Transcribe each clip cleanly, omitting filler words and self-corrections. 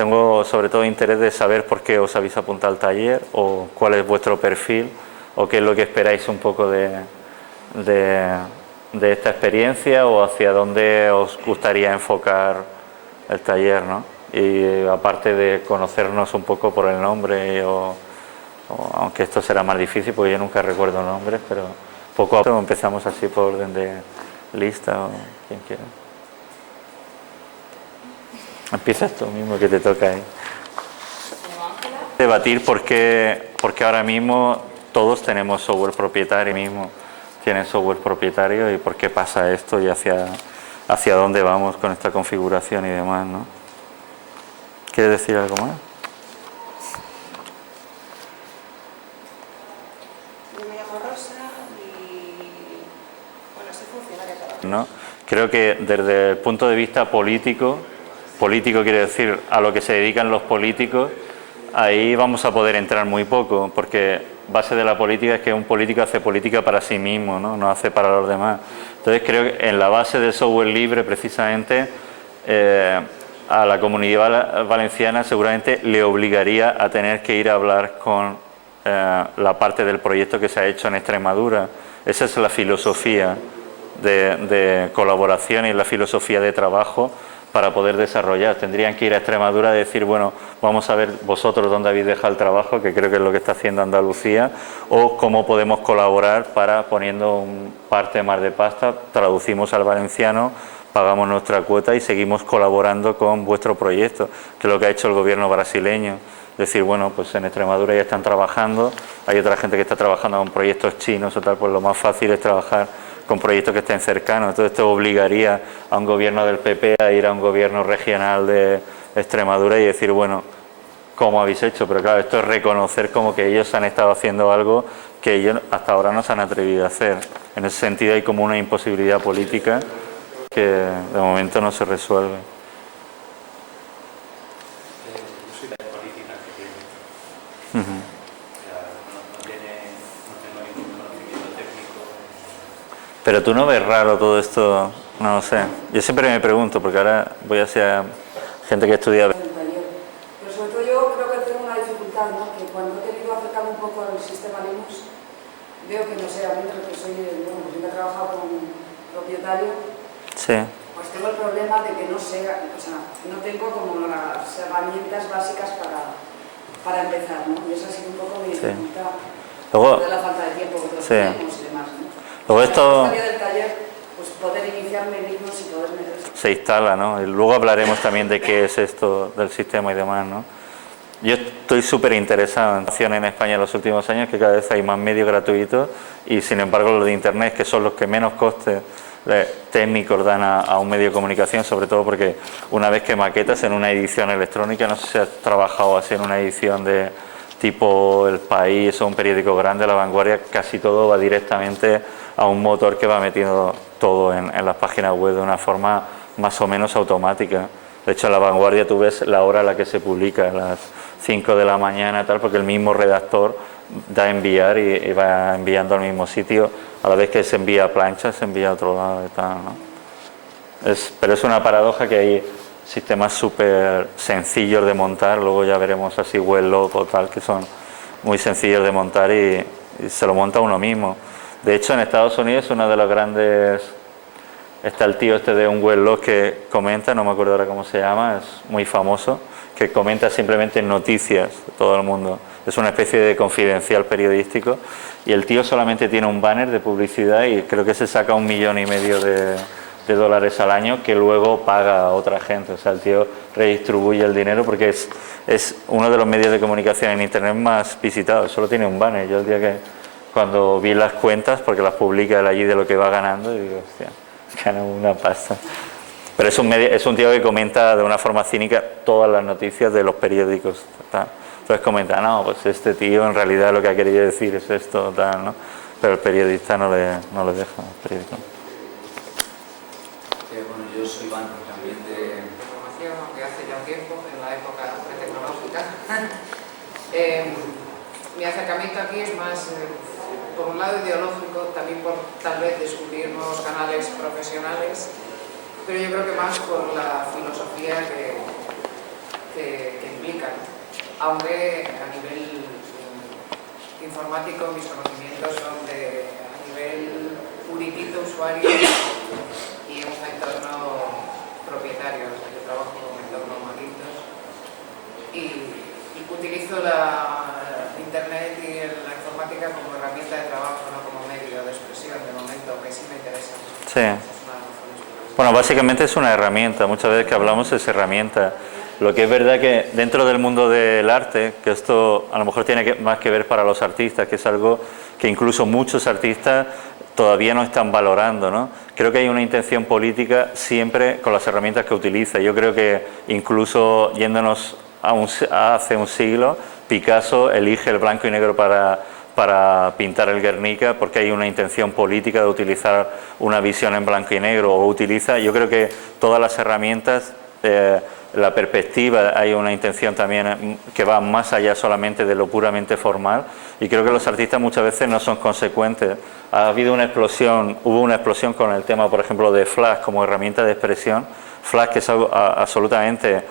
tengo sobre todo interés de saber por qué os habéis apuntado al taller, o cuál es vuestro perfil, o qué es lo que esperáis un poco de esta experiencia, o hacia dónde os gustaría enfocar el taller, ¿no? Y aparte de conocernos un poco por el nombre, aunque esto será más difícil porque yo nunca recuerdo nombres, pero poco a poco empezamos así por orden de lista, o quien quiera. Empiezas tú mismo, que te toca ahí. Debatir por qué ahora mismo todos tenemos software propietario, mismo tienen software propietario, y por qué pasa esto y hacia dónde vamos con esta configuración y demás, ¿no? ¿Quieres decir algo más? Yo me llamo Rosa y bueno, soy funcionaria toda. ¿No? Creo que desde el punto de vista político quiere decir a lo que se dedican los políticos, ahí vamos a poder entrar muy poco, porque base de la política es que un político hace política para sí mismo, no hace para los demás. Entonces creo que en la base del software libre, precisamente, a la comunidad valenciana seguramente le obligaría a tener que ir a hablar con la parte del proyecto que se ha hecho en Extremadura. Esa es la filosofía de colaboración y la filosofía de trabajo para poder desarrollar. Tendrían que ir a Extremadura y decir, bueno, vamos a ver vosotros dónde habéis dejado el trabajo, que creo que es lo que está haciendo Andalucía, o cómo podemos colaborar para, poniendo parte más de pasta, traducimos al valenciano, pagamos nuestra cuota y seguimos colaborando con vuestro proyecto, que es lo que ha hecho el gobierno brasileño. Decir, bueno, pues en Extremadura ya están trabajando, hay otra gente que está trabajando con proyectos chinos o tal, pues lo más fácil es trabajar con proyectos que estén cercanos. Entonces esto obligaría a un gobierno del PP a ir a un gobierno regional de Extremadura y decir, bueno, ¿cómo habéis hecho? Pero claro, esto es reconocer como que ellos han estado haciendo algo que ellos hasta ahora no se han atrevido a hacer. En ese sentido hay como una imposibilidad política que de momento no se resuelve. Pero tú no ves raro todo esto, no lo sé. Yo siempre me pregunto, porque ahora voy hacia gente que estudia. Pero sobre todo yo creo que tengo una dificultad, ¿no? Que cuando he querido acercarme un poco al sistema Linux, veo que no sé, a mí que soy, bueno, pues yo he trabajado con propietario, Sí. pues tengo el problema de que no sé, o sea, no tengo como las herramientas básicas para empezar, ¿no? Y esa ha sido un poco mi dificultad. Luego, de la falta de tiempo que todos sí. tenemos y demás, ¿no? Luego esto del taller, pues poder iniciarme Linux y poder meter... se instala, ¿no? Y luego hablaremos también de qué es esto del sistema y demás, ¿no? Yo estoy súper interesado en acción en España en los últimos años, que cada vez hay más medios gratuitos, y sin embargo los de Internet, que son los que menos costes técnicos dan a un medio de comunicación, sobre todo porque una vez que maquetas en una edición electrónica, no sé si has trabajado así en una edición de tipo El País o un periódico grande, La Vanguardia, casi todo va directamente a un motor que va metiendo todo en las páginas web de una forma más o menos automática. De hecho, en La Vanguardia tú ves la hora a la que se publica, a las 5 de la mañana, tal, porque el mismo redactor da a enviar y va enviando al mismo sitio. A la vez que se envía a plancha, se envía a otro lado y tal, ¿no? Pero es una paradoja que hay sistemas súper sencillos de montar, luego ya veremos así Weblog o tal, que son muy sencillos de montar y se lo monta uno mismo. De hecho, en Estados Unidos uno de los grandes... Está el tío este de un weblog que comenta, no me acuerdo ahora cómo se llama, es muy famoso, que comenta simplemente noticias de todo el mundo. Es una especie de confidencial periodístico y el tío solamente tiene un banner de publicidad y creo que se saca 1,5 millones de dólares al año que luego paga a otra gente. O sea, el tío redistribuye el dinero porque es uno de los medios de comunicación en Internet más visitados. Solo tiene un banner. Yo el día que cuando vi las cuentas, porque las publica él allí de lo que va ganando, y digo, hostia, gana una pasta. Pero es un tío que comenta de una forma cínica todas las noticias de los periódicos, tal. Entonces comenta, no, pues este tío en realidad lo que ha querido decir es esto, tal, ¿no? Pero el periodista no le deja el periódico. Bueno, yo soy Iván, también de Información, aunque hace ya un tiempo, en la época pretecnológica. Mi acercamiento aquí es más, por un lado ideológico, también por tal vez descubrir nuevos canales profesionales, pero yo creo que más por la filosofía que que implican. Aunque a nivel informático mis conocimientos son a nivel puriquito usuario y un entorno propietario. Yo trabajo con un entorno Macintosh y utilizo la internet y la informática como herramienta de trabajo, no como medio de expresión de momento, que sí me interesa. Sí. Bueno, básicamente es una herramienta, muchas veces que hablamos es herramienta. Lo que es verdad que dentro del mundo del arte, que esto a lo mejor tiene más que ver para los artistas, que es algo que incluso muchos artistas todavía no están valorando, ¿no? Creo que hay una intención política siempre con las herramientas que utiliza. Yo creo que incluso yéndonos a hace un siglo, Picasso elige el blanco y negro para pintar el Guernica porque hay una intención política de utilizar una visión en blanco y negro, o utiliza, yo creo que todas las herramientas, la perspectiva, hay una intención también que va más allá solamente de lo puramente formal, y creo que los artistas muchas veces no son consecuentes. Hubo una explosión con el tema, por ejemplo, de Flash como herramienta de expresión. Flash, que es algo absolutamente,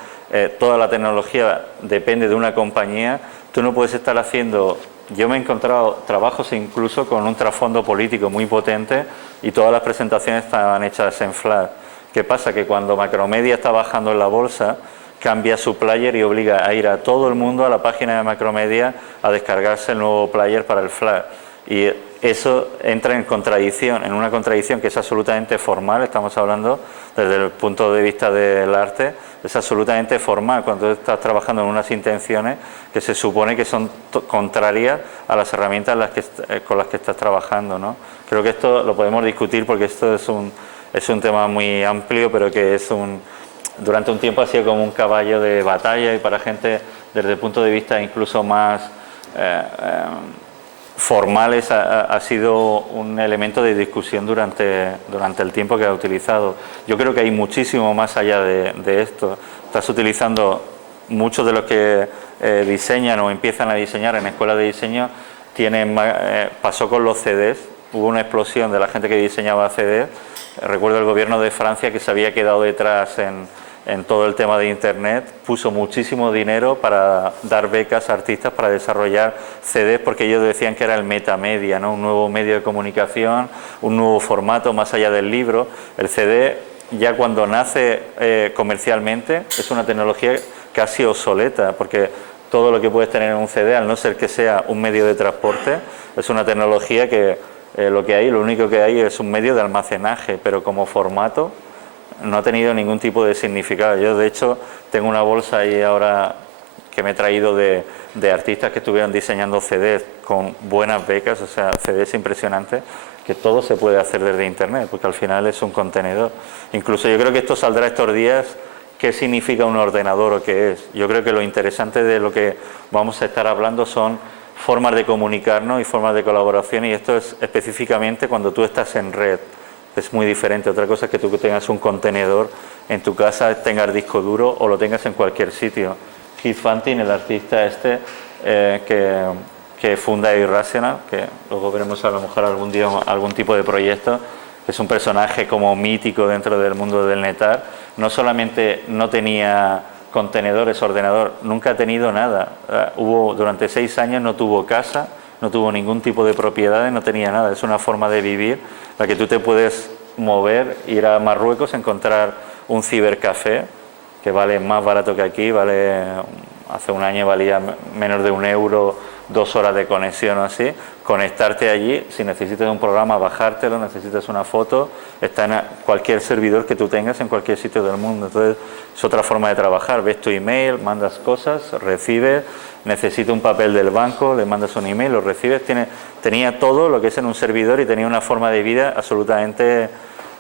toda la tecnología depende de una compañía. Tú no puedes estar haciendo... Yo me he encontrado trabajos incluso con un trasfondo político muy potente y todas las presentaciones estaban hechas en Flash. ¿Qué pasa? Que cuando Macromedia está bajando en la bolsa, cambia su player y obliga a ir a todo el mundo a la página de Macromedia a descargarse el nuevo player para el Flash. Y eso entra en contradicción, en una contradicción que es absolutamente formal. Estamos hablando desde el punto de vista del arte, es absolutamente formal cuando tú estás trabajando en unas intenciones que se supone que son contrarias a las herramientas con las que estás trabajando, ¿no? Creo que esto lo podemos discutir porque esto es un tema muy amplio, pero que durante un tiempo ha sido como un caballo de batalla, y para gente desde el punto de vista incluso más formales ha sido un elemento de discusión durante el tiempo que ha utilizado. Yo creo que hay muchísimo más allá de esto. Estás utilizando, muchos de los que diseñan o empiezan a diseñar en escuelas de diseño pasó con los CDs. Hubo una explosión de la gente que diseñaba CDs. Recuerdo el gobierno de Francia, que se había quedado detrás en todo el tema de Internet, puso muchísimo dinero para dar becas a artistas para desarrollar CDs, porque ellos decían que era el metamedia, ¿no? Un nuevo medio de comunicación, un nuevo formato más allá del libro. El CD, ya cuando nace comercialmente, es una tecnología casi obsoleta, porque todo lo que puedes tener en un CD, al no ser que sea un medio de transporte, es una tecnología que lo único que hay es un medio de almacenaje, pero como formato no ha tenido ningún tipo de significado. Yo, de hecho, tengo una bolsa ahí ahora que me he traído de artistas que estuvieron diseñando CDs con buenas becas, o sea, CDs impresionantes, que todo se puede hacer desde Internet, porque al final es un contenedor. Incluso yo creo que esto saldrá estos días, qué significa un ordenador o qué es. Yo creo que lo interesante de lo que vamos a estar hablando son formas de comunicarnos y formas de colaboración, y esto es específicamente cuando tú estás en red. Es muy diferente. Otra cosa es que tú tengas un contenedor en tu casa, tengas disco duro o lo tengas en cualquier sitio. Keith Fantin, el artista que funda Irrational, que luego veremos a lo mejor algún día algún tipo de proyecto, que es un personaje como mítico dentro del mundo del netar, no solamente no tenía contenedores, ordenador, nunca ha tenido nada. Durante 6 años no tuvo casa, no tuvo ningún tipo de propiedades, no tenía nada. Es una forma de vivir la que tú te puedes mover, ir a Marruecos, encontrar un cibercafé que vale más barato que aquí, hace un año valía menos de €1, 2 horas de conexión o así, conectarte allí, si necesitas un programa, bajártelo, necesitas una foto, está en cualquier servidor que tú tengas en cualquier sitio del mundo. Entonces es otra forma de trabajar. Ves tu email, mandas cosas, recibes, necesita un papel del banco, le mandas un email, lo recibes. Tenía todo lo que es en un servidor y tenía una forma de vida absolutamente...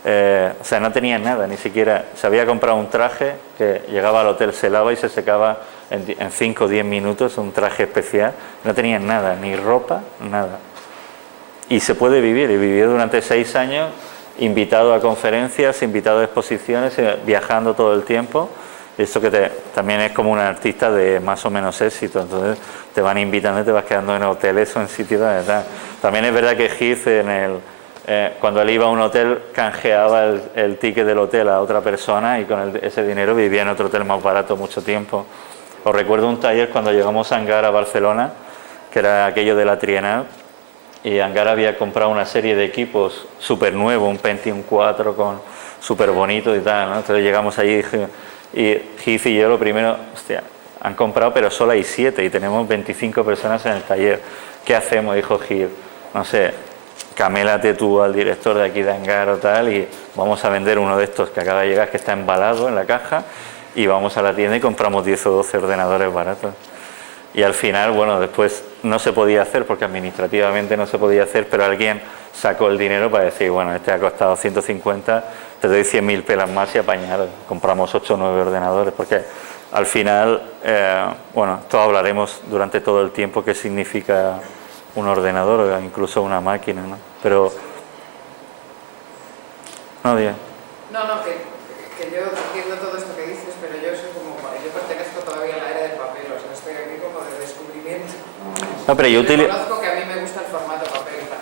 o sea, no tenía nada, ni siquiera. Se había comprado un traje que llegaba al hotel, se lava y se secaba en 5 o 10 minutos, un traje especial. No tenía nada, ni ropa, nada. Y se puede vivir, y vivió durante 6 años, invitado a conferencias, invitado a exposiciones, viajando todo el tiempo. Esto que también es como un artista de más o menos éxito, entonces te van invitando y te vas quedando en hoteles o en sitios de verdad. También es verdad que Heath cuando él iba a un hotel canjeaba el ticket del hotel a otra persona y con ese dinero vivía en otro hotel más barato mucho tiempo. Os recuerdo un taller cuando llegamos a Angar, a Barcelona, que era aquello de la Trienal, y Angar había comprado una serie de equipos súper nuevos, un Pentium 4 con súper bonito y tal, ¿no? Entonces llegamos allí y Heath y yo lo primero, hostia, han comprado pero solo hay 7 y tenemos 25 personas en el taller. ¿Qué hacemos? Dijo Heath, no sé, camélate tú al director de aquí de Angar o tal y vamos a vender uno de estos que acaba de llegar, que está embalado en la caja, y vamos a la tienda y compramos 10 o 12 ordenadores baratos. Y al final, bueno, después no se podía hacer porque administrativamente no se podía hacer, pero alguien sacó el dinero para decir, bueno, este ha costado 150, te doy 100.000 pelas más y apañar. Compramos 8 o 9 ordenadores porque al final, bueno, esto hablaremos durante todo el tiempo qué significa un ordenador o incluso una máquina, ¿no? Pero... No, diga. No, que yo entiendo todo esto que dices, pero yo soy como, yo pertenezco todavía a la era del papel, o sea, estoy aquí como de descubrimiento. No, pero yo reconozco que a mí me gusta el formato papel para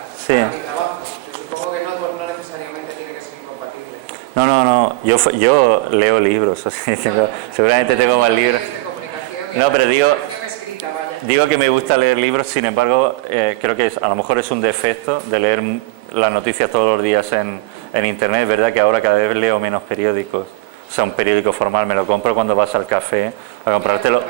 mi trabajo. Yo supongo que no necesariamente tiene que ser incompatible. No, yo leo libros, o sea, seguramente tengo más libros. No, pero digo que me gusta leer libros, sin embargo, creo que a lo mejor es un defecto de leer las noticias todos los días en internet. Es verdad que ahora cada vez leo menos periódicos, o sea, un periódico formal me lo compro cuando vas al café a comprártelo.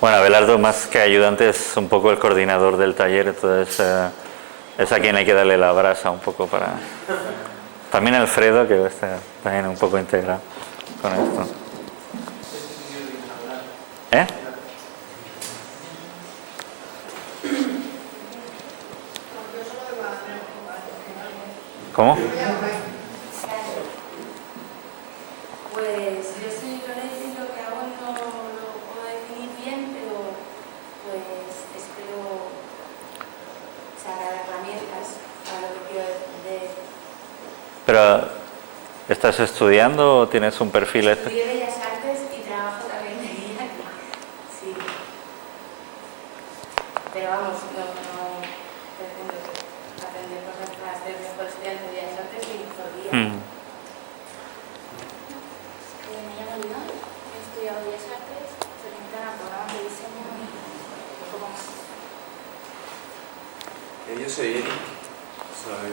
Bueno, Abelardo, más que ayudante, es un poco el coordinador del taller, entonces es a quien hay que darle la brasa un poco para... También Alfredo, que está también un poco integrado con esto. ¿Eh? ¿Cómo? Pues yo soy Lorenzo y lo que hago no lo puedo definir bien, pero pues espero sacar herramientas para lo que quiero defender. Pero, ¿estás estudiando o tienes un perfil? Estudié Bellas Artes y trabajo también de guía. Sí. Pero vamos, no pretendo aprender cosas para ser mejor estudiante de Bellas Artes y por guía. Me llamo Lina, he estudiado Bellas Artes, se limitan a programas de diseño y un poco más. Yo soy Eric, soy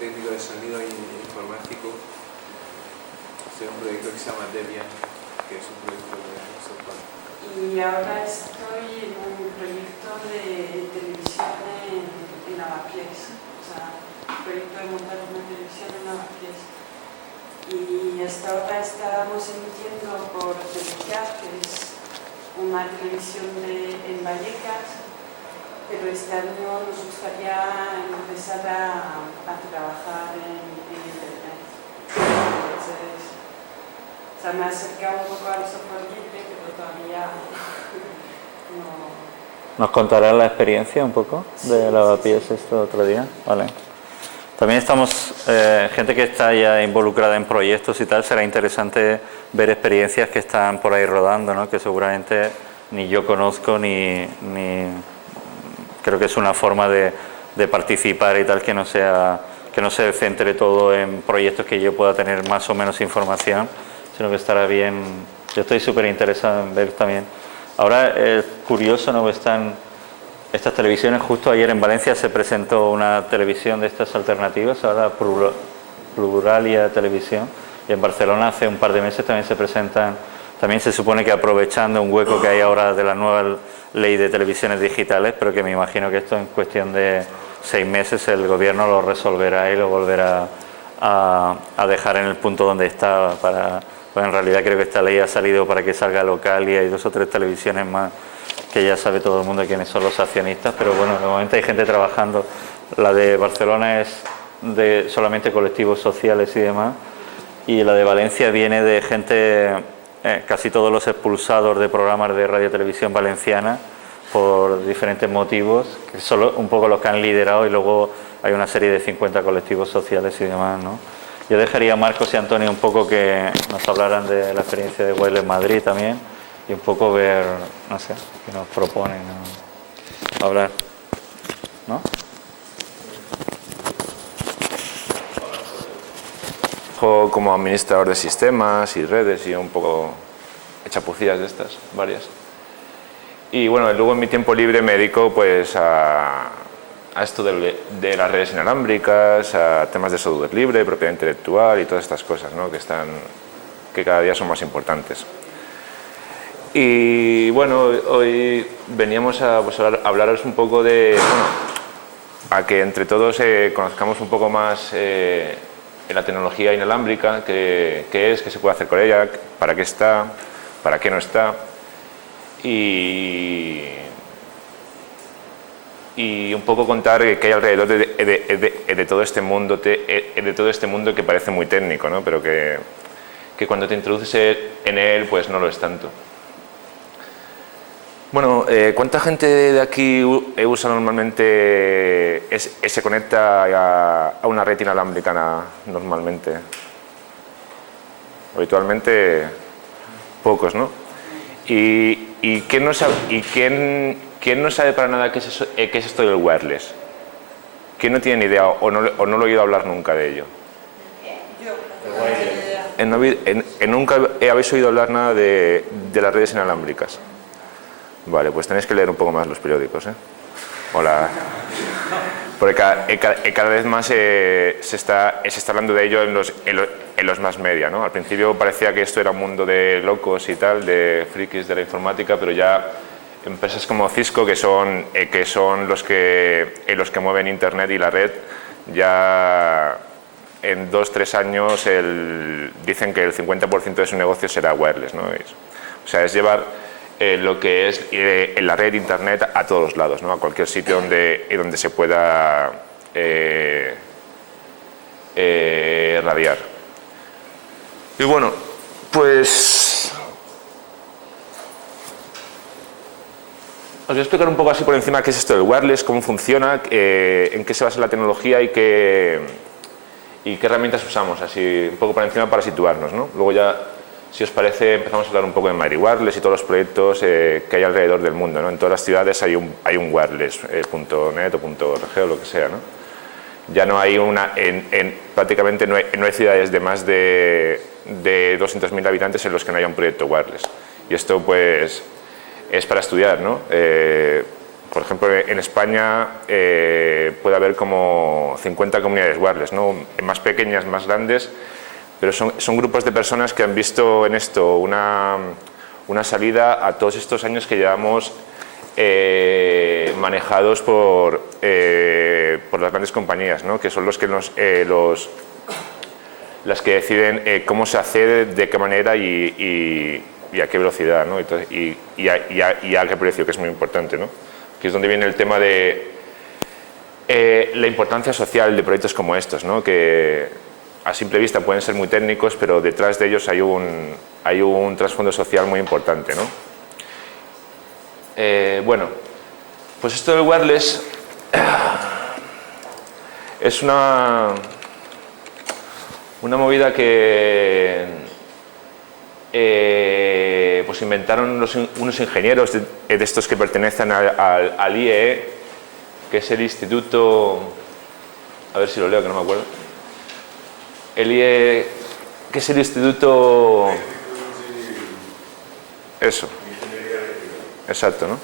técnico de sonido e informático. Estoy en un proyecto que se llama Debian, que es un proyecto de software. Y ahora estoy en un proyecto de televisión en Lavapiés, o sea, un proyecto de montar una televisión en Lavapiés. Y hasta ahora estábamos emitiendo por Telejat, que es una televisión en Vallecas, pero este año nos gustaría empezar a trabajar en Internet. Entonces, o sea, me he acercado un poco al software libre, pero todavía no... ¿Nos contarás la experiencia un poco de Lavapiés esto otro día? Vale. También estamos, gente que está ya involucrada en proyectos y tal, será interesante ver experiencias que están por ahí rodando, ¿no? Que seguramente ni yo conozco ni creo que es una forma de participar y tal que no se centre todo en proyectos que yo pueda tener más o menos información, sino que estará bien. Yo estoy súper interesado en ver también. Ahora es curioso, ¿no? Están estas televisiones. Justo ayer en Valencia se presentó una televisión de estas alternativas, ahora Pluralia Televisión, y en Barcelona hace un par de meses también se presentan. También se supone que aprovechando un hueco que hay ahora de la nueva ley de televisiones digitales, pero que me imagino que esto en cuestión de 6 meses el gobierno lo resolverá y lo volverá a dejar en el punto donde está. Pues en realidad creo que esta ley ha salido para que salga local y hay 2 o 3 televisiones más que ya sabe todo el mundo quiénes son los accionistas, pero bueno, de momento hay gente trabajando. La de Barcelona es de solamente colectivos sociales y demás, y la de Valencia viene de gente... casi todos los expulsados de programas de radio televisión valenciana, por diferentes motivos, que son un poco los que han liderado, y luego hay una serie de 50 colectivos sociales y demás, ¿no? Yo dejaría a Marcos y Antonio un poco que nos hablaran de la experiencia de Wireless Madrid también, y un poco ver, no sé, qué nos proponen, ¿no? Hablar, ¿no? Como administrador de sistemas y redes y un poco chapucillas de estas, varias. Y bueno, luego en mi tiempo libre me dedico pues a esto de las redes inalámbricas, a temas de software libre, propiedad intelectual y todas estas cosas, ¿no? que cada día son más importantes. Y bueno, hoy veníamos a pues, hablaros un poco de, bueno, a que entre todos conozcamos un poco más la tecnología inalámbrica, qué es, qué se puede hacer con ella, para qué está, para qué no está, y un poco contar qué hay alrededor de todo este mundo, que parece muy técnico, ¿no? Pero que cuando te introduces en él, pues no lo es tanto. Bueno, ¿cuánta gente de aquí usa normalmente, se conecta a una red inalámbrica normalmente? Habitualmente pocos, ¿no? ¿Y quién no sabe para nada qué es esto del wireless? ¿Quién no tiene ni idea o no lo he oído hablar nunca de ello? Nunca habéis oído hablar nada de las redes inalámbricas. Vale, pues tenéis que leer un poco más los periódicos, ¿eh? Hola. Porque cada vez más se está hablando de ello en los más media, ¿no? Al principio parecía que esto era un mundo de locos y tal, de frikis de la informática, pero ya empresas como Cisco, que son los que mueven Internet y la red, ya en 2-3 años dicen que el 50% de su negocio será wireless, ¿no? O sea, es llevar lo que es la red Internet a todos los lados, ¿no? A cualquier sitio donde se pueda radiar. Y bueno, pues os voy a explicar un poco así por encima qué es esto del wireless, cómo funciona, en qué se basa la tecnología y qué herramientas usamos, así un poco por encima para situarnos, ¿no? Luego ya, si os parece, empezamos a hablar un poco de Madrid Wireless y todos los proyectos que hay alrededor del mundo, ¿no? En todas las ciudades hay un wireless.net o .org o lo que sea, ¿no? Ya no hay prácticamente no hay ciudades de más de 200.000 habitantes en los que no haya un proyecto wireless. Y esto pues es para estudiar, ¿no? Por ejemplo, en España puede haber como 50 comunidades wireless, ¿no? Más pequeñas, más grandes, pero son grupos de personas que han visto en esto una salida a todos estos años que llevamos manejados por las grandes compañías, ¿no? Que son las que deciden cómo se hace, de qué manera y a qué velocidad, ¿no? y a qué precio, que es muy importante, ¿no? Que es donde viene el tema de la importancia social de proyectos como estos, ¿no? Que a simple vista pueden ser muy técnicos, pero detrás de ellos hay un trasfondo social muy importante, ¿no? Bueno, pues esto del wireless es una movida que pues inventaron unos ingenieros de estos que pertenecen al IEE, que es el Instituto, a ver si lo leo que no me acuerdo, el IEE, que es el Instituto, eso, exacto, ¿no?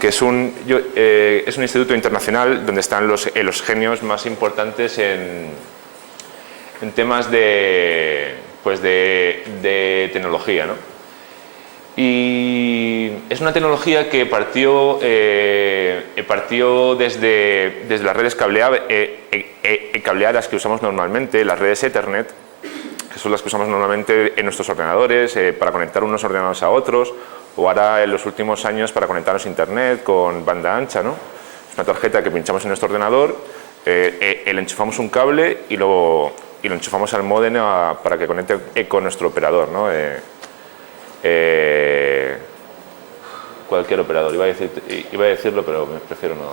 Que es un instituto internacional donde están los genios más importantes en temas de tecnología, ¿no? Y es una tecnología que partió desde las redes cableadas que usamos normalmente, las redes Ethernet, que son las que usamos normalmente en nuestros ordenadores para conectar unos ordenadores a otros, o ahora en los últimos años para conectarnos a Internet con banda ancha, ¿no? Es una tarjeta que pinchamos en nuestro ordenador, le enchufamos un cable y lo enchufamos al módem para que conecte con nuestro operador, ¿no? cualquier operador. Iba a decirlo, pero prefiero no.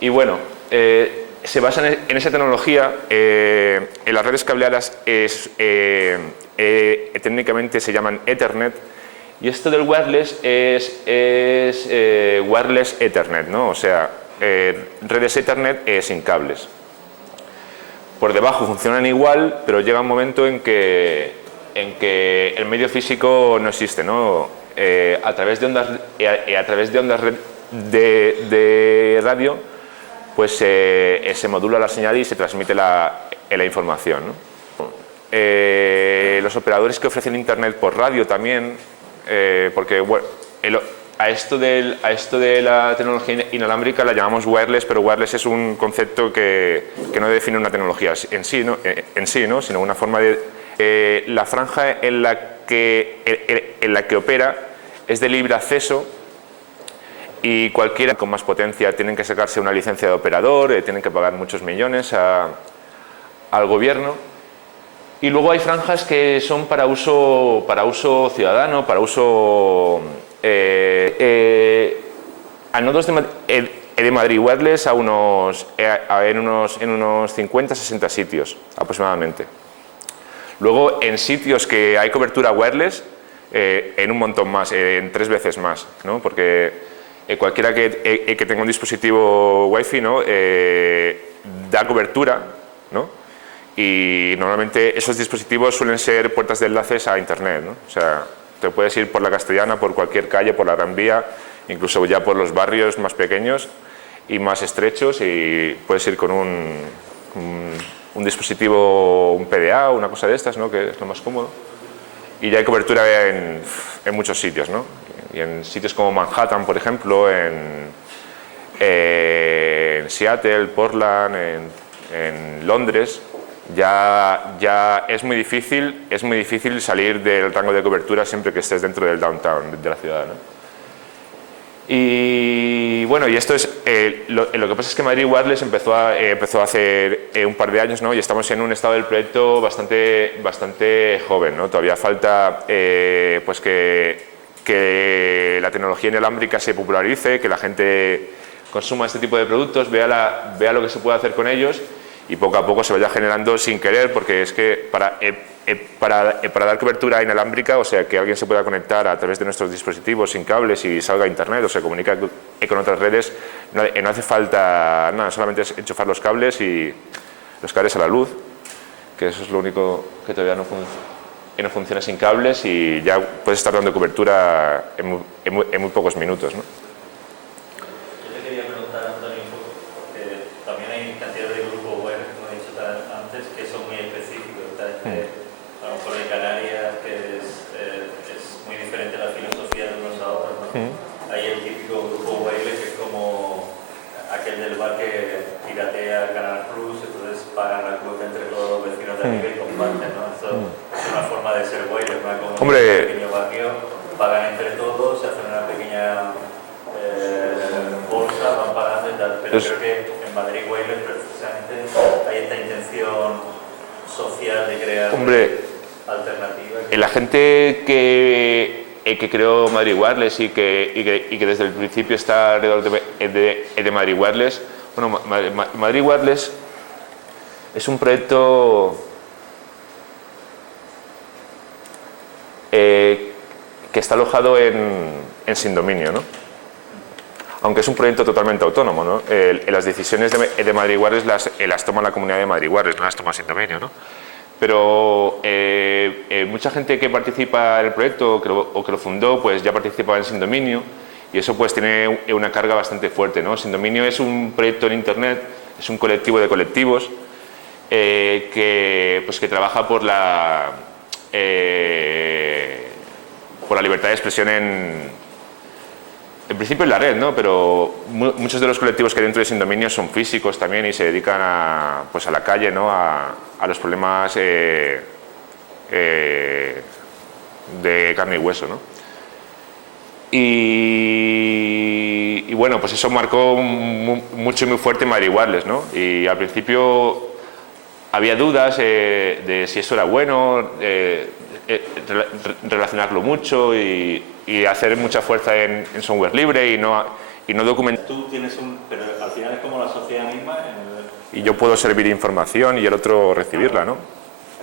Y bueno, se basa en esa tecnología. En las redes cableadas técnicamente se llaman Ethernet, y esto del wireless es wireless Ethernet, ¿no? O sea, redes Ethernet sin cables. Por debajo funcionan igual, pero llega un momento en que el medio físico no existe, ¿no? A través de ondas de radio, pues se modula la señal y se transmite la información, ¿no? Los operadores que ofrecen internet por radio también, porque bueno, a esto de la tecnología inalámbrica la llamamos wireless, pero wireless es un concepto que no define una tecnología en sí, ¿no? Sino una forma de... la franja en la que opera es de libre acceso, y cualquiera con más potencia tienen que sacarse una licencia de operador, tienen que pagar muchos millones al gobierno. Y luego hay franjas que son para uso ciudadano, para uso a nodos de Madrid Wireless en unos 50-60 sitios aproximadamente. Luego en sitios que hay cobertura wireless, en un montón más, en 3 veces más, ¿no? Porque cualquiera que tenga un dispositivo Wi-Fi, ¿no? Da cobertura, ¿no? Y normalmente esos dispositivos suelen ser puertas de enlaces a internet, ¿no? O sea, te puedes ir por la Castellana, por cualquier calle, por la Gran Vía, incluso ya por los barrios más pequeños y más estrechos, y puedes ir con un dispositivo, un PDA o una cosa de estas, ¿no? Que es lo más cómodo. Y ya hay cobertura en muchos sitios, ¿no? Y en sitios como Manhattan, por ejemplo, en Seattle, Portland, en Londres, ya es muy difícil salir del rango de cobertura siempre que estés dentro del downtown de la ciudad, ¿no? Y bueno, y esto es lo que pasa es que Madrid Wireless empezó hace un par de años, ¿no? Y estamos en un estado del proyecto bastante joven, ¿no? Todavía falta pues que la tecnología inalámbrica se popularice, que la gente consuma este tipo de productos, vea lo que se puede hacer con ellos, y poco a poco se vaya generando sin querer, porque es que para dar cobertura inalámbrica, o sea, que alguien se pueda conectar a través de nuestros dispositivos sin cables y salga a internet o se comunica con otras redes, no hace falta nada, solamente es enchufar los cables a la luz, que eso es lo único que todavía no funciona sin cables, y ya puedes estar dando cobertura en muy pocos minutos, ¿no? Hombre, en un pequeño barrio pagan entre todos, se hacen una pequeña bolsa, van pagando y tal, pero creo que en Madrid Wireless precisamente hay esta intención social de crear alternativas. La gente que creó Madrid Wireless y que desde el principio está alrededor de Madrid Wireless, bueno, Madrid Wireless es un proyecto que está alojado en Sin Dominio, ¿no? Aunque es un proyecto totalmente autónomo, ¿no? Las decisiones de Madrid Wireless las toma la comunidad de Madrid Wireless, no las toma Sin Dominio, ¿no? Pero mucha gente que participa en el proyecto o que lo fundó, pues ya participaba en Sin Dominio, y eso pues tiene una carga bastante fuerte, ¿no? Sin Dominio es un proyecto en internet, es un colectivo de colectivos que trabaja por la libertad de expresión en principio en la red, ¿no? Pero muchos de los colectivos que hay dentro de Sin Dominio son físicos también y se dedican a la calle, ¿no? A los problemas de carne y hueso, ¿no? Y bueno, pues eso marcó mucho y muy fuerte Madrid Wireless, ¿no? Y al principio había dudas de si eso era bueno, relacionarlo mucho y hacer mucha fuerza en software libre y no documentar. Tú tienes pero al final es como la sociedad misma. Y yo puedo servir información y el otro recibirla, ¿no?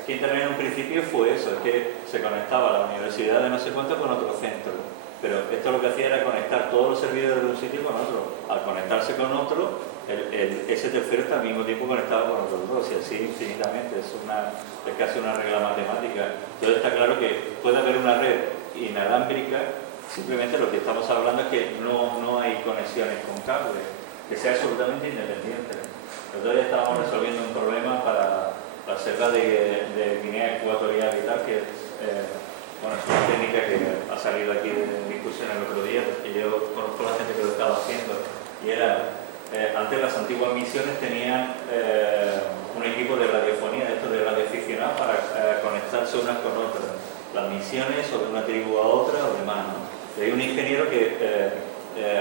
Aquí Internet en un principio fue eso, es que se conectaba la universidad de no sé cuánto con otro centro. Pero esto lo que hacía era conectar todos los servidores de un sitio con otro. Al conectarse con otro, ese tercero está al mismo tiempo conectado con otros dos, y así infinitamente. Es casi una regla matemática. Entonces está claro que puede haber una red inalámbrica, simplemente lo que estamos hablando es que no hay conexiones con cable, que sea absolutamente independiente. Nosotros ya estábamos resolviendo un problema para la selva de Guinea Ecuatorial y tal, que bueno, es una técnica que ha salido aquí de discusión el otro día, porque yo conozco a la gente que lo estaba haciendo, y era, antes las antiguas misiones tenían un equipo de radiofonía, esto de radioaficionados, para conectarse unas con otras, las misiones o de una tribu a otra o demás, ¿no? Y hay un ingeniero que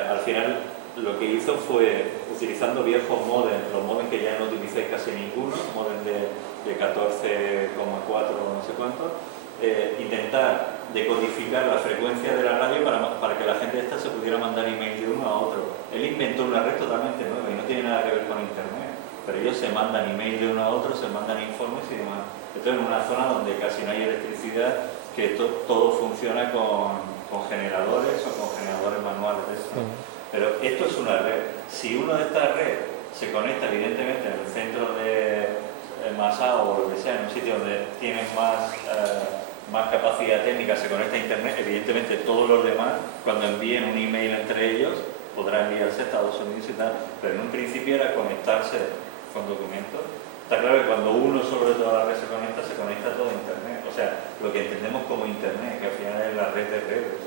al final lo que hizo fue, utilizando viejos modems, los modems que ya no utilizáis casi ninguno, modem de 14,4 o no sé cuánto, intentar decodificar la frecuencia de la radio para que la gente esta se pudiera mandar email de uno a otro. Él inventó una red totalmente nueva y no tiene nada que ver con internet, pero ellos se mandan email de uno a otro, se mandan informes y demás. Esto en una zona donde casi no hay electricidad, que todo funciona con generadores o con generadores manuales de eso. Pero esto es una red. Si uno de estas redes se conecta evidentemente en el centro de Masao o lo que sea, en un sitio donde tienen más capacidad técnica, se conecta a internet, evidentemente todos los demás, cuando envíen un email entre ellos, podrá enviarse a Estados Unidos y tal, pero en un principio era conectarse con documentos. Está claro que cuando uno sobre toda la red se conecta todo a internet, o sea, lo que entendemos como internet, que al final es la red de redes,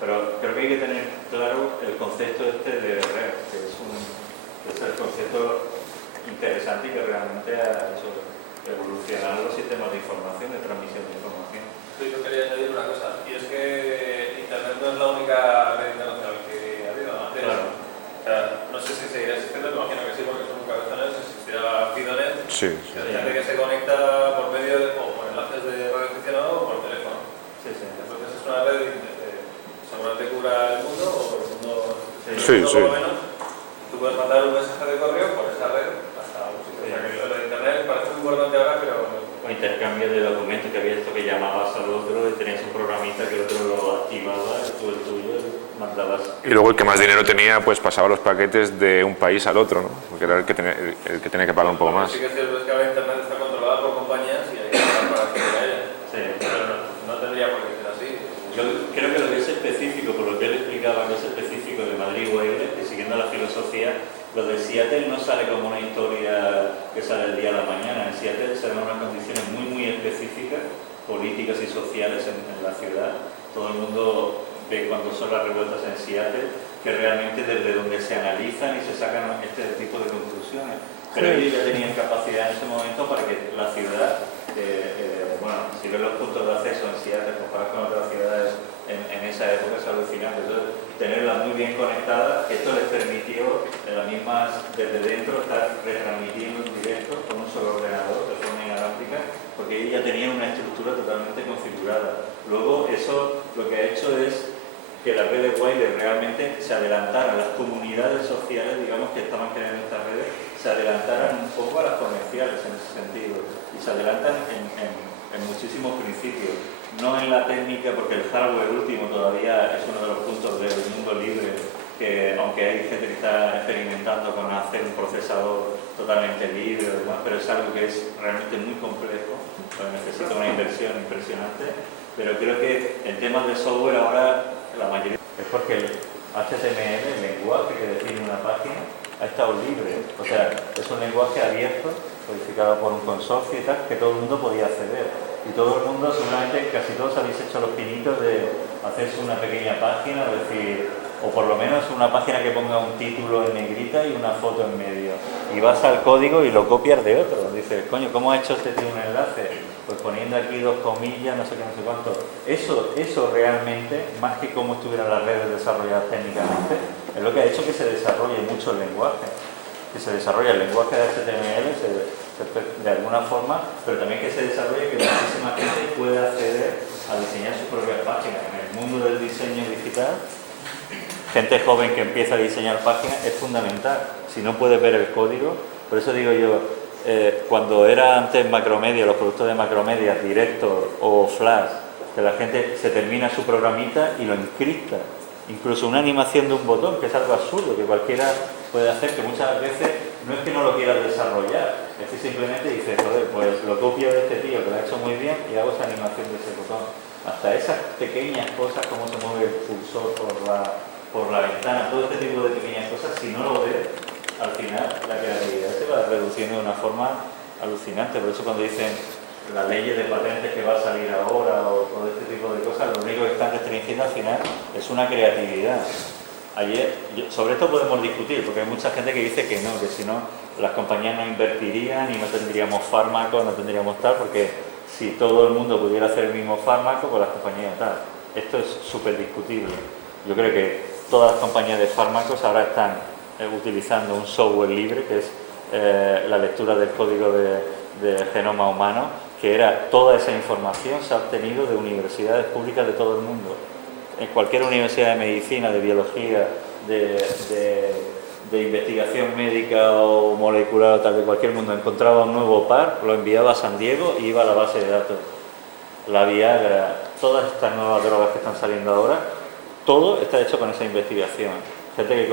pero creo que hay que tener claro el concepto de red, que es el concepto interesante y que realmente ha hecho evolucionar los sistemas de información, de transmisión de información. Sí, yo quería añadir una cosa, y es que Internet no es la única red internacional que ha habido antes. Claro. O sea, no sé si seguirá existiendo, me imagino que sí, porque son cabezones, existirá Fidonet, Sí. que hay gente que se conecta por medio o por enlaces de radioaficionado o por teléfono. Sí, sí. Entonces es una red seguramente cubra el mundo o el mundo Sí, por sí. lo menos. Tú puedes mandar un mensaje de correo por esa red hasta un sitio. O sea, que lo de Internet parece muy importante ahora, pero O intercambio de documentos, que había esto que llamabas al otro y tenías un programita que el otro lo activaba, tú el tuyo, y mandabas. Y luego el que más dinero tenía, pues pasaba los paquetes de un país al otro, ¿no? Porque era el que tenía que pagar un poco más. sí que es cierto es que ahora Internet está controlada por compañías y hay que pagar para acceder a ella. Sí. Pero no tendría por qué ser así. Yo creo que lo que es específico, por lo que él explicaba, que es específico de Madrid-Wireless, que siguiendo la filosofía, lo de Seattle no sale como una historia que sale el día a la mañana. En Seattle se dan unas condiciones muy específicas, políticas y sociales en la ciudad. Todo el mundo ve cuando son las revueltas en Seattle, que realmente desde donde se analizan y se sacan este tipo de conclusiones. Pero ellos ya tenían capacidad en ese momento para que la ciudad, bueno, si ven los puntos de acceso en Seattle comparados con otras ciudades en esa época, es alucinante. Entonces, tenerlas muy bien conectadas, esto les permitió en las mismas, desde dentro, estar retransmitiendo en directo con un solo ordenador de forma inalámbrica, porque ellos ya tenían una estructura totalmente configurada. Luego, eso lo que ha hecho es que las redes wireless realmente se adelantaran, las comunidades sociales, digamos, que estaban creando estas redes, se adelantaran un poco a las comerciales en ese sentido, y se adelantan en muchísimos principios. No en la técnica, porque el hardware último todavía es uno de los puntos del mundo libre, que aunque hay gente que está experimentando con hacer un procesador totalmente libre o demás, pero es algo que es realmente muy complejo, pues necesita una inversión impresionante, pero creo que en temas de software ahora la mayoría es porque el HTML, el lenguaje que define una página, ha estado libre, o sea, es un lenguaje abierto, codificado por un consorcio y tal, que todo el mundo podía acceder. Y todo el mundo, seguramente, casi todos habéis hecho los pinitos de hacerse una pequeña página, es decir, o por lo menos una página que ponga un título en negrita y una foto en medio. Y vas al código y lo copias de otro. Dices, coño, ¿cómo ha hecho este tío un enlace? Pues poniendo aquí 2 comillas, no sé qué, no sé cuánto. Eso realmente, más que cómo estuvieran las redes desarrolladas técnicamente, es lo que ha hecho que se desarrolle mucho el lenguaje. que se desarrolle el lenguaje de HTML de alguna forma, pero también que se desarrolle que muchísima gente pueda acceder a diseñar sus propias páginas. En el mundo del diseño digital, gente joven que empieza a diseñar páginas es fundamental. Si no puedes ver el código, por eso digo yo, cuando era antes Macromedia, los productos de Macromedia, Director o Flash, que la gente se termina su programita y lo encripta. Incluso una animación de un botón, que es algo absurdo, que cualquiera puede hacer, que muchas veces no es que no lo quieras desarrollar, es que simplemente dices, joder, pues lo copio de este tío que lo ha hecho muy bien y hago esa animación de ese botón. Hasta esas pequeñas cosas, cómo se mueve el cursor por la ventana, todo este tipo de pequeñas cosas, si no lo ves, al final la creatividad se va reduciendo de una forma alucinante. Por eso cuando dicen la ley de patentes que va a salir ahora o todo este tipo de cosas, lo único que están restringiendo al final es una creatividad. Sobre esto podemos discutir, porque hay mucha gente que dice que si no, las compañías no invertirían y no tendríamos fármacos, no tendríamos tal, porque si todo el mundo pudiera hacer el mismo fármaco, pues las compañías tal. Esto es súper discutible. Yo creo que todas las compañías de fármacos ahora están utilizando un software libre, que es la lectura del código de genoma humano, que era toda esa información se ha obtenido de universidades públicas de todo el mundo. En cualquier universidad de medicina, de biología, de investigación médica o molecular o tal, de cualquier mundo, encontraba un nuevo par, lo enviaba a San Diego y iba a la base de datos. La Viagra, todas estas nuevas drogas que están saliendo ahora, todo está hecho con esa investigación. Gente que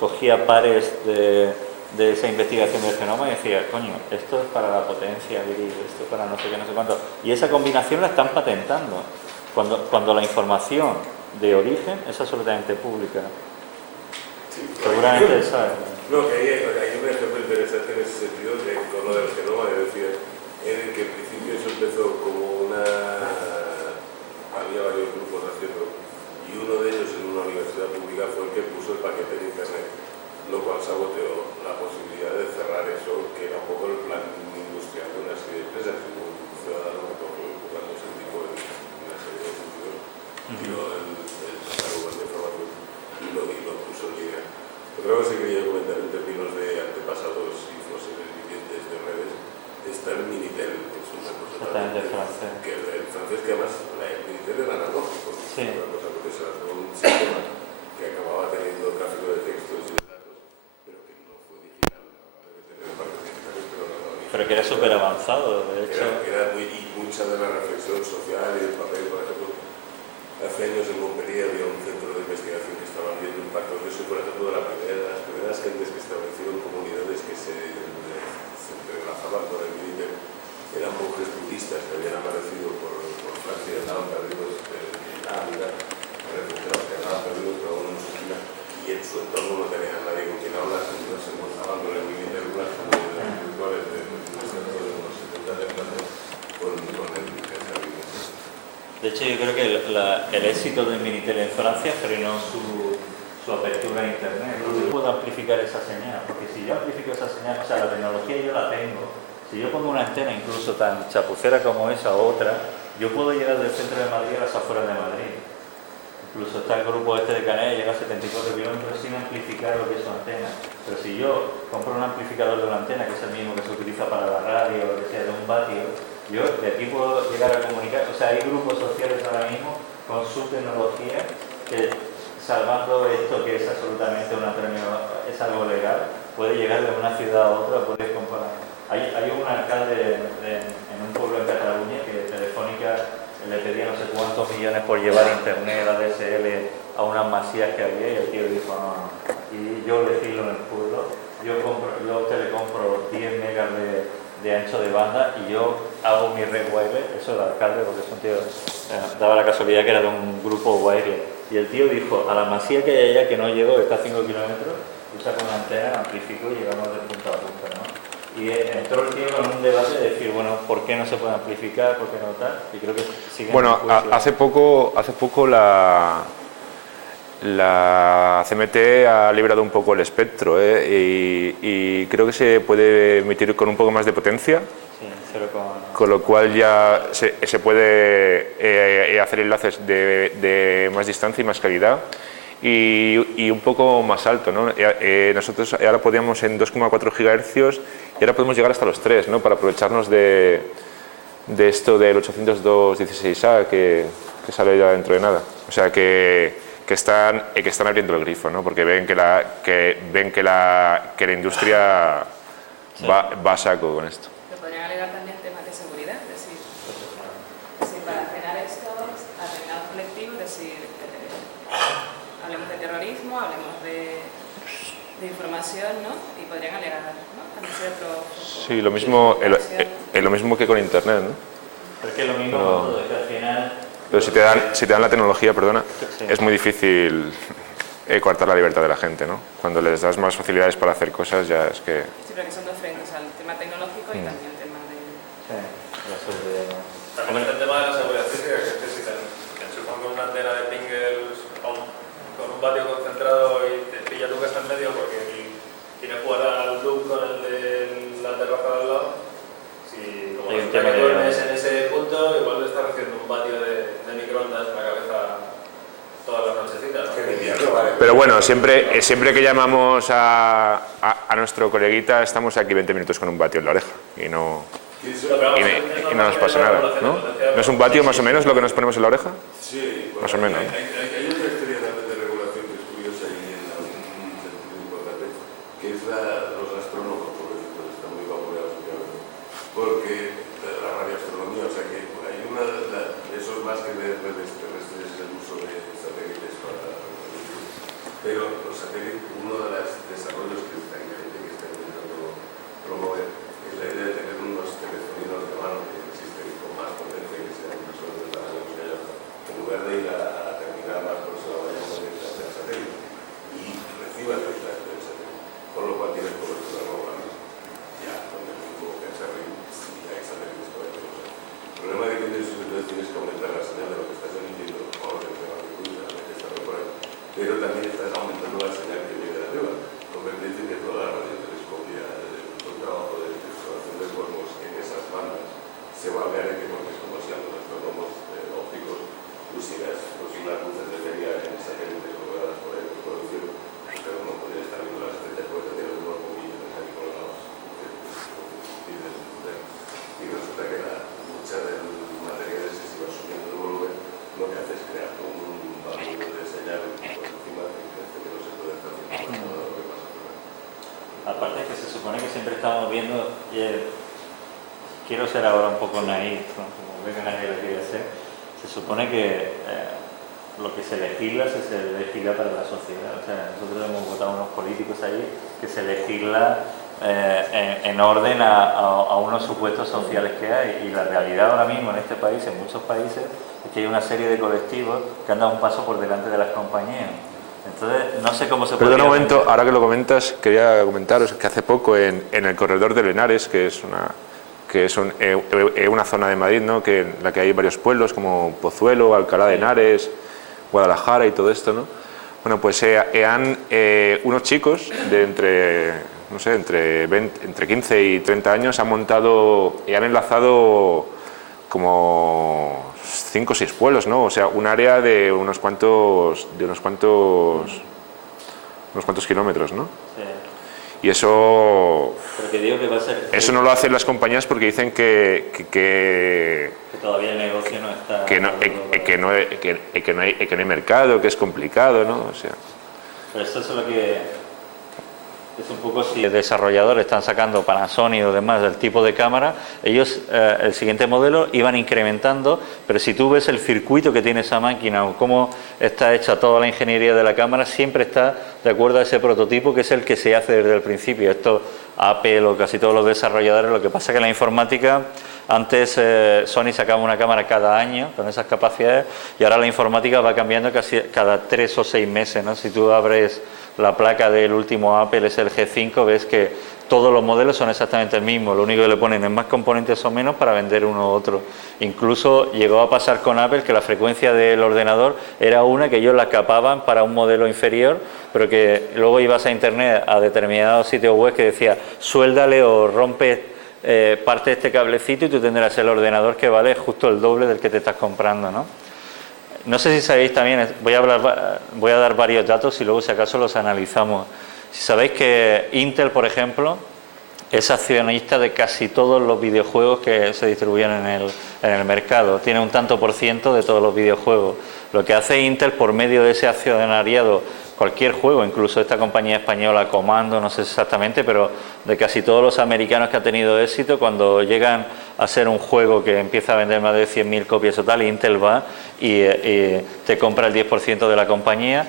cogía pares de esa investigación del genoma y decía, coño, esto es para la potencia viril, esto es para no sé qué, no sé cuánto. Y esa combinación la están patentando, cuando la información de origen es absolutamente pública. Sí, seguramente sabes. No, que hay un ejemplo interesante en ese sentido, con lo del genoma, es decir, en el que en principio eso empezó como había varios grupos haciendo, y uno de ellos en una universidad pública fue el que puso el paquete en internet, lo cual saboteó la posibilidad de cerrar eso, que era un poco el plan industrial de una serie de empresas, y un ciudadano que cogió jugándose el tipo de una serie de sentidos, y el catálogo de información y lo puso en línea. Otra cosa que quería comentar en términos de antepasados y fósiles vivientes de redes está el Minitel, que es una cosa Exactamente, francés. que el francés, que además el Minitel era analógico, Sí. una cosa curiosa, era un sistema que acababa teniendo tráfico de textos y de datos, pero que no fue digital, debe tener partes digitales, pero no era. Pero que era súper avanzado, de hecho. Y mucha de la reflexión social y el papel, por ejemplo, hace años en Montpellier había un centro de investigación que estaban viendo impactos de eso, por ejemplo, de las primeras gentes que establecieron comunidades que se entrelazaban con el Minitel, eran monjes budistas que habían aparecido por Francia, estaban perdidos en África, refugiados que estaban perdidos cada uno en su esquina, y en su entorno no tenían nadie con quien hablar, entonces se encontraban con el Minitel, unas comunidades virtuales de unos 70 habitantes con el pensamiento. De hecho, yo creo que el éxito del Minitel en Francia frenó su apertura a Internet. No puedo amplificar esa señal, porque si yo amplifico esa señal, o sea, la tecnología yo la tengo. Si yo pongo una antena incluso tan chapucera como esa o otra, yo puedo llegar del centro de Madrid a las afueras de Madrid. Incluso está el grupo este de Canella, llega a 74 kilómetros sin amplificar lo que es su antena. Pero si yo compro un amplificador de una antena, que es el mismo que se utiliza para la radio, o que sea de un vatio, yo de aquí puedo llegar a comunicar. O sea, hay grupos sociales ahora mismo con su tecnología que, salvando esto que es absolutamente es algo legal, puede llegar de una ciudad a otra, puede comparar. Hay un alcalde en un pueblo en Cataluña que Telefónica le pedía no sé cuántos millones por llevar internet ADSL a unas masías que había, y el tío dijo no. Y yo legislo en el pueblo, yo te le compro 10 megas de ancho de banda y yo hago mi red wireless. Eso el alcalde, porque es un tío, daba la casualidad que era de un grupo wireless, y el tío dijo, a la masía que hay allá, que no llegó, que está a 5 kilómetros, yo saco una antena, amplifico y llegamos de punta a punta, ¿no? Y entró el tío en un debate de decir, bueno, ¿por qué no se puede amplificar? ¿Por qué no tal? Y creo que sigue. Bueno, hace poco la CMT ha librado un poco el espectro, y creo que se puede emitir con un poco más de potencia. Sí, 0, con lo cual ya se puede hacer enlaces de más distancia y más calidad. y un poco más alto, ¿no? Nosotros ahora podíamos en 2,4 GHz y ahora podemos llegar hasta los 3, ¿no? Para aprovecharnos de esto del 802.16a que sale ya dentro de nada. O sea que están abriendo el grifo, ¿no? Porque ven que la industria va a saco con esto. Se podrían alegar también temas de seguridad, es decir, para frenar esto a determinados colectivos, es decir, hablemos de terrorismo, hablemos de información, ¿no? Y podrían alegar, ¿no? También cierto. Sí, lo mismo que con Internet, ¿no? Porque lo mismo, es que al final... Pero si te dan la tecnología, perdona, sí, es muy difícil coartar la libertad de la gente, ¿no? Cuando les das más facilidades para hacer cosas, ya es que... Sí, pero que son dos frentes, al tema tecnológico y también el tema de... Sí, la seguridad. También el tema de la seguridad física, que es que si te enchufan con una antena de pingles con un vatio concentrado y te pilla tu casa en medio porque tienes que jugar al club con el de la terraza de al lado, si como que duermes en ese punto, igual le estás recibiendo un vatio de microondas en la cabeza todas las nochecitas, ¿no? Pero bueno, siempre que llamamos a nuestro coleguita, estamos aquí 20 minutos con un vatio en la oreja y no nos pasa nada, ¿no? ¿No es un vatio más o menos lo que nos ponemos en la oreja? Sí, bueno, más o menos. Hay otra historia también de regulación que es curiosa y en algún sentido importante, que es los astrónomos, por ejemplo, están muy vapuleados últimamente, porque la radioastronomía, o sea que hay eso es más que de redes terrestres, es el uso de satélites para pero los satélites, uno de los desarrollos que está intentando promover es la idea de tener unos telefoninos de mano que existen con más potencia que sean personas de tamaño que haya, en lugar de ir a terminar más por eso la vaya directa del satélite y reciba el mensaje del satélite, con lo cual tienes cobertura global ya con el mismo pensamiento si hay satélites por ahí. El problema de que entonces tienes que aumentar la señal de lo que estás emitiendo o del tema que tú ya que está por ahí, pero también estás aumentando la señal que viene de arriba. Convertirse que toda la radiotelescopia, el trabajo de exploración del cosmos en esas bandas se va a ver que porque es como si a los astrónomos ópticos pusieras unas luces de feria en satélites colgadas por ahí por el cielo, pero no podría estar viendo las estrellas porque tener unos bombillos ahí colgados y resulta que mucha del material ese se va subiendo de volumen, lo que hace es crear como un vacío de señal por encima que crece que no se puede hacer nada de lo que pasa por ahí. Aparte es que se supone que siempre estamos viendo, quiero ser ahora un poco naif, ¿no? Como veo que nadie lo quiere hacer, se supone que lo que se legisla para la sociedad. O sea, nosotros hemos votado unos políticos ahí que se legisla en orden a unos supuestos sociales que hay, y la realidad ahora mismo en este país, en muchos países, es que hay una serie de colectivos que han dado un paso por delante de las compañías. Entonces, no sé cómo se puede... Perdón un momento, ahora que lo comentas, quería comentaros que hace poco en el corredor de Lenares, que es una zona de Madrid, ¿no? Que en la que hay varios pueblos como Pozuelo, Alcalá de Henares, Guadalajara y todo esto, ¿no? Bueno, pues unos chicos de entre 15 y 30 años han montado y han enlazado como 5 o 6 pueblos, ¿no? O sea, un área de unos cuantos kilómetros, ¿no? Sí. Y eso... Pero que digo que va a ser... Eso no lo hacen las compañías porque dicen que todavía el negocio no está... Que no hay mercado, que es complicado, ¿no? O sea... Pero eso es lo que... Es un poco si desarrolladores están sacando Panasonic o demás del tipo de cámara, ellos el siguiente modelo iban incrementando, pero si tú ves el circuito que tiene esa máquina o cómo está hecha toda la ingeniería de la cámara, siempre está de acuerdo a ese prototipo que es el que se hace desde el principio. Esto Apple o casi todos los desarrolladores, lo que pasa es que la informática, antes Sony sacaba una cámara cada año con esas capacidades y ahora la informática va cambiando casi cada 3 o 6 meses, ¿no? Si tú abres la placa del último Apple, es el G5, ves que todos los modelos son exactamente el mismo, lo único que le ponen es más componentes o menos para vender uno u otro. Incluso llegó a pasar con Apple que la frecuencia del ordenador era una que ellos la capaban para un modelo inferior, pero que luego ibas a internet a determinados sitios web que decía suéldale o rompe parte de este cablecito y tú tendrás el ordenador que vale justo el doble del que te estás comprando, ¿no? no sé si sabéis también, voy a dar varios datos y luego si acaso los analizamos. Si sabéis que Intel, por ejemplo, es accionista de casi todos los videojuegos que se distribuyen en el mercado. Tiene un tanto por ciento de todos los videojuegos. Lo que hace Intel por medio de ese accionariado, cualquier juego, incluso esta compañía española Comando, no sé exactamente, pero de casi todos los americanos que ha tenido éxito, cuando llegan a ser un juego que empieza a vender más de 100.000 copias o tal, Intel va y te compra el 10% de la compañía,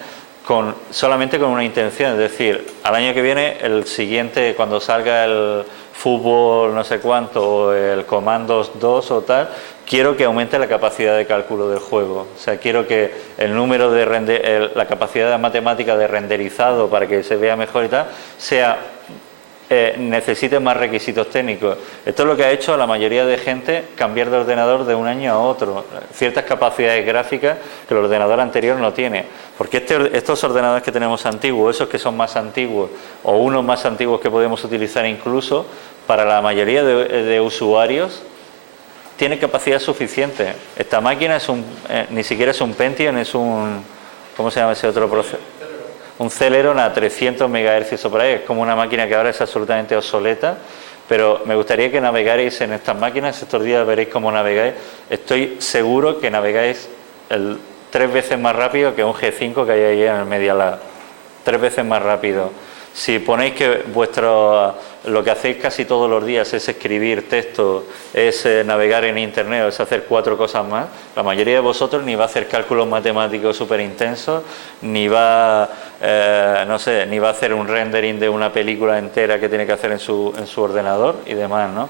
solamente con una intención, es decir, al año que viene, el siguiente, cuando salga el fútbol no sé cuánto, o el Commandos 2 o tal, quiero que aumente la capacidad de cálculo del juego. O sea, quiero que el número de la capacidad matemática de renderizado para que se vea mejor y tal, necesite más requisitos técnicos. Esto es lo que ha hecho a la mayoría de gente cambiar de ordenador de un año a otro. Ciertas capacidades gráficas que el ordenador anterior no tiene. Porque estos ordenadores que tenemos antiguos, esos que son más antiguos, o unos más antiguos que podemos utilizar incluso, para la mayoría de usuarios, tiene capacidad suficiente. Esta máquina ni siquiera es un Pentium, es un... ¿Cómo se llama ese otro proceso? Un Celeron a 300 MHz o por ahí. Es como una máquina que ahora es absolutamente obsoleta, pero me gustaría que navegarais en estas máquinas. Estos días veréis cómo navegáis. Estoy seguro que navegáis 3 veces más rápido que un G5 que hay ahí en el Media Lab. 3 veces más rápido. Si ponéis que lo que hacéis casi todos los días es escribir texto, es navegar en internet, o es hacer 4 cosas más, la mayoría de vosotros ni va a hacer cálculos matemáticos súper intensos, ni va ni va a hacer un rendering de una película entera que tiene que hacer en su ordenador y demás, ¿no?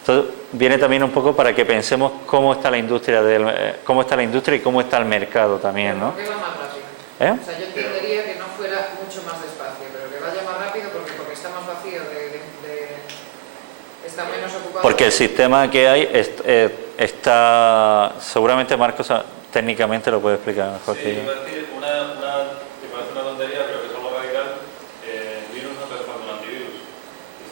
Entonces viene también un poco para que pensemos cómo está la industria y cómo está el mercado también, ¿no? ¿Por qué va más rápido? O sea, yo entendería que no fuera mucho más despacio, pero que vaya más rápido porque está más vacío, está menos ocupado. Porque el sistema que hay está... Seguramente Marcos técnicamente lo puede explicar mejor que yo. Sí, iba a decir que parece una tontería, pero que es algo radical. Linux no te hace falta un antivirus.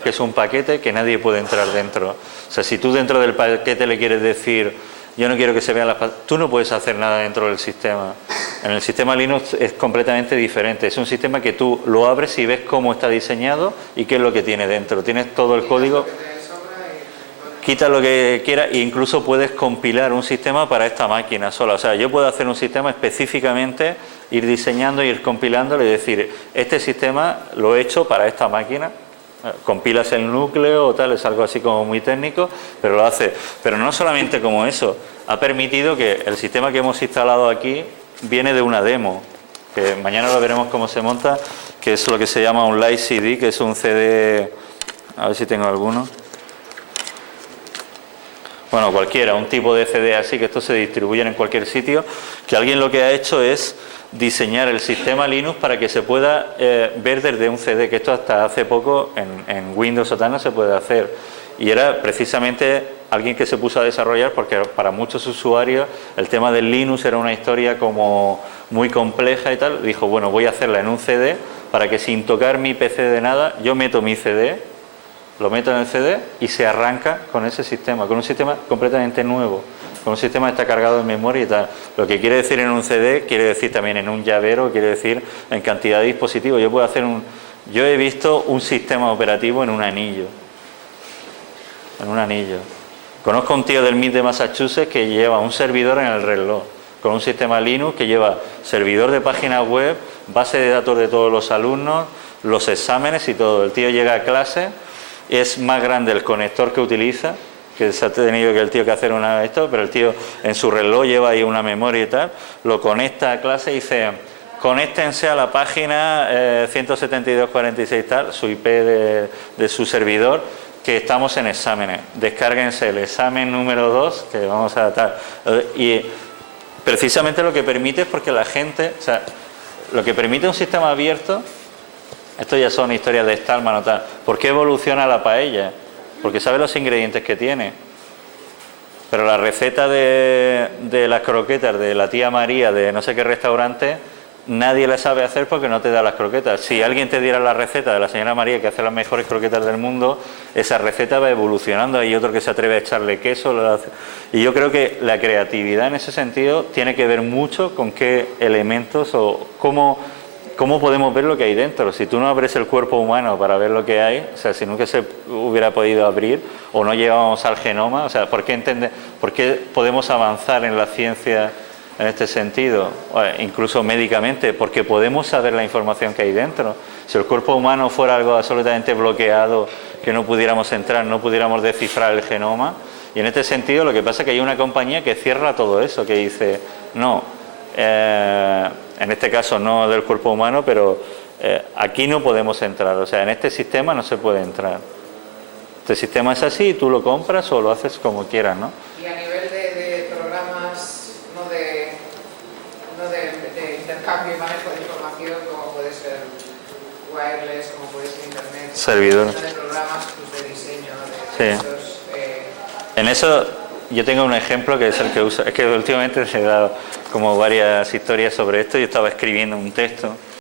Que es un paquete que nadie puede entrar dentro. O sea, si tú dentro del paquete le quieres decir, yo no quiero que se vean las... Tú no puedes hacer nada dentro del sistema. En el sistema Linux es completamente diferente. Es un sistema que tú lo abres y ves cómo está diseñado y qué es lo que tiene dentro. Tienes todo el código, quitas lo que quieras e incluso puedes compilar un sistema para esta máquina sola. O sea, yo puedo hacer un sistema específicamente, ir diseñando, ir compilándolo y decir, este sistema lo he hecho para esta máquina. Compilas el núcleo o tal, es algo así como muy técnico, pero lo hace. Pero no solamente como eso, ha permitido que el sistema que hemos instalado aquí viene de una demo, que mañana lo veremos cómo se monta, que es lo que se llama un Live CD, que es un CD, a ver si tengo alguno. Bueno, cualquiera, un tipo de CD así, que estos se distribuyen en cualquier sitio, que alguien lo que ha hecho es diseñar el sistema Linux para que se pueda ver desde un CD, que esto hasta hace poco en Windows o tal no se puede hacer. Y era precisamente alguien que se puso a desarrollar porque para muchos usuarios el tema del Linux era una historia como muy compleja y tal. Dijo, bueno, voy a hacerla en un CD para que sin tocar mi PC de nada, yo meto mi CD, lo meto en el CD y se arranca con ese sistema, con un sistema completamente nuevo, con un sistema que está cargado en memoria y tal. Lo que quiere decir en un CD, quiere decir también en un llavero, quiere decir en cantidad de dispositivos. Yo he visto un sistema operativo en un anillo. En un anillo. Conozco a un tío del MIT de Massachusetts que lleva un servidor en el reloj, con un sistema Linux que lleva servidor de página web, base de datos de todos los alumnos, los exámenes y todo. El tío llega a clase, es más grande el conector que utiliza, que se ha tenido que el tío que hacer pero el tío en su reloj lleva ahí una memoria y tal, lo conecta a clase y dice, conéctense a la página 172.46 tal, su IP de su servidor, que estamos en exámenes, descárguense el examen número 2 que vamos a tal. Y precisamente lo que permite es porque la gente, o sea, lo que permite un sistema abierto, esto ya son historias de Stallman o tal. ¿Por qué evoluciona la paella? Porque sabe los ingredientes que tiene. Pero la receta de las croquetas de la tía María de no sé qué restaurante nadie la sabe hacer porque no te da las croquetas. Si alguien te diera la receta de la señora María que hace las mejores croquetas del mundo, esa receta va evolucionando. Hay otro que se atreve a echarle queso. Y yo creo que la creatividad en ese sentido tiene que ver mucho con qué elementos o cómo podemos ver lo que hay dentro. Si tú no abres el cuerpo humano para ver lo que hay, o sea, si nunca se hubiera podido abrir o no llegábamos al genoma, o sea, ¿por qué podemos avanzar en la ciencia en este sentido? Incluso médicamente, porque podemos saber la información que hay dentro. Si el cuerpo humano fuera algo absolutamente bloqueado, que no pudiéramos entrar, no pudiéramos descifrar el genoma, y en este sentido lo que pasa es que hay una compañía que cierra todo eso, que dice, no, en este caso no del cuerpo humano, pero aquí no podemos entrar, o sea, en este sistema no se puede entrar. Este sistema es así, tú lo compras o lo haces como quieras, ¿no? Y a nivel de programas, no de intercambio y manejo de información, como puede ser wireless, como puede ser internet, Servidores. de programas pues, de diseño, Sí. esos, En eso yo tengo un ejemplo que es el que uso, es que últimamente se he dado como varias historias sobre esto. Yo estaba escribiendo un texto